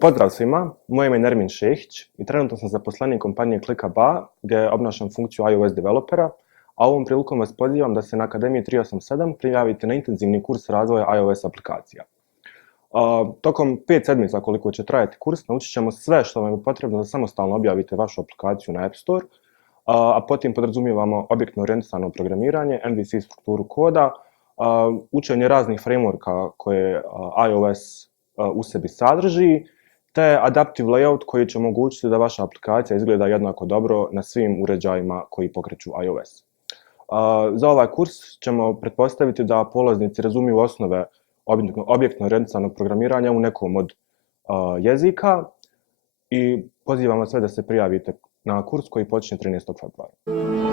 Pozdrav svima, moje ime je Nermin Šehić i trenutno sam zaposlenik kompanije ClickUp.ba gdje obnašam funkciju iOS developera, a ovom prilikom vas pozivam da se na Akademiji 387 prijavite na intenzivni kurs razvoja iOS aplikacija. Tokom 5 sedmica koliko će trajati kurs, naučit ćemo sve što vam je potrebno da samostalno objavite vašu aplikaciju na App Store, a potim podrazumijevamo objektno orijentisano programiranje, MVC strukturu koda, učenje raznih frameworka koje iOS u sebi sadrži, te adaptive layout koji će omogućiti da vaša aplikacija izgleda jednako dobro na svim uređajima koji pokreću iOS. Za ovaj kurs ćemo pretpostaviti da polaznici razumiju osnove objektno orijentisanog programiranja u nekom od jezika i pozivamo sve da se prijavite na kurs koji počinje 13. februara.